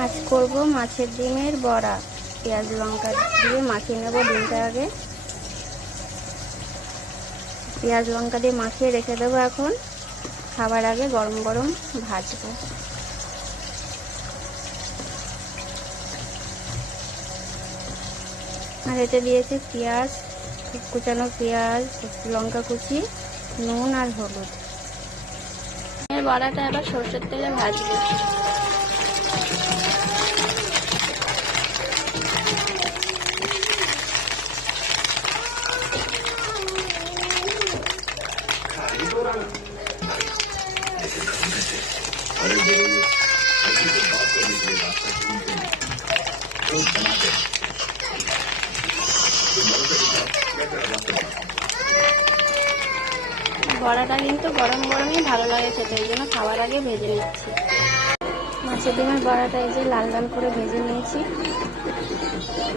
আজ করব মাছের ডিমের বড়া। পেঁয়াজ লঙ্কা দিয়ে মাখিয়ে নেব ডিমটা আগে। পেঁয়াজ লঙ্কা দিয়ে মাখিয়ে রেখে দেবো। এখন খাবার আগে গরম গরম ভাজবো। আর এতে দিয়েছে পেঁয়াজ, কুচানো পেঁয়াজ, লঙ্কা কুচি, নুন আর হলুদ। বড়াটা এবার সরষের তেলে ভাজবো। বড়াটা কিন্তু গরম গরমই ভালো লাগে খেতে, এই জন্য খাবার আগে ভেজে নিচ্ছি। মাছের ডিমের বড়াটা এই যে লাল লাল করে ভেজে নিয়েছি।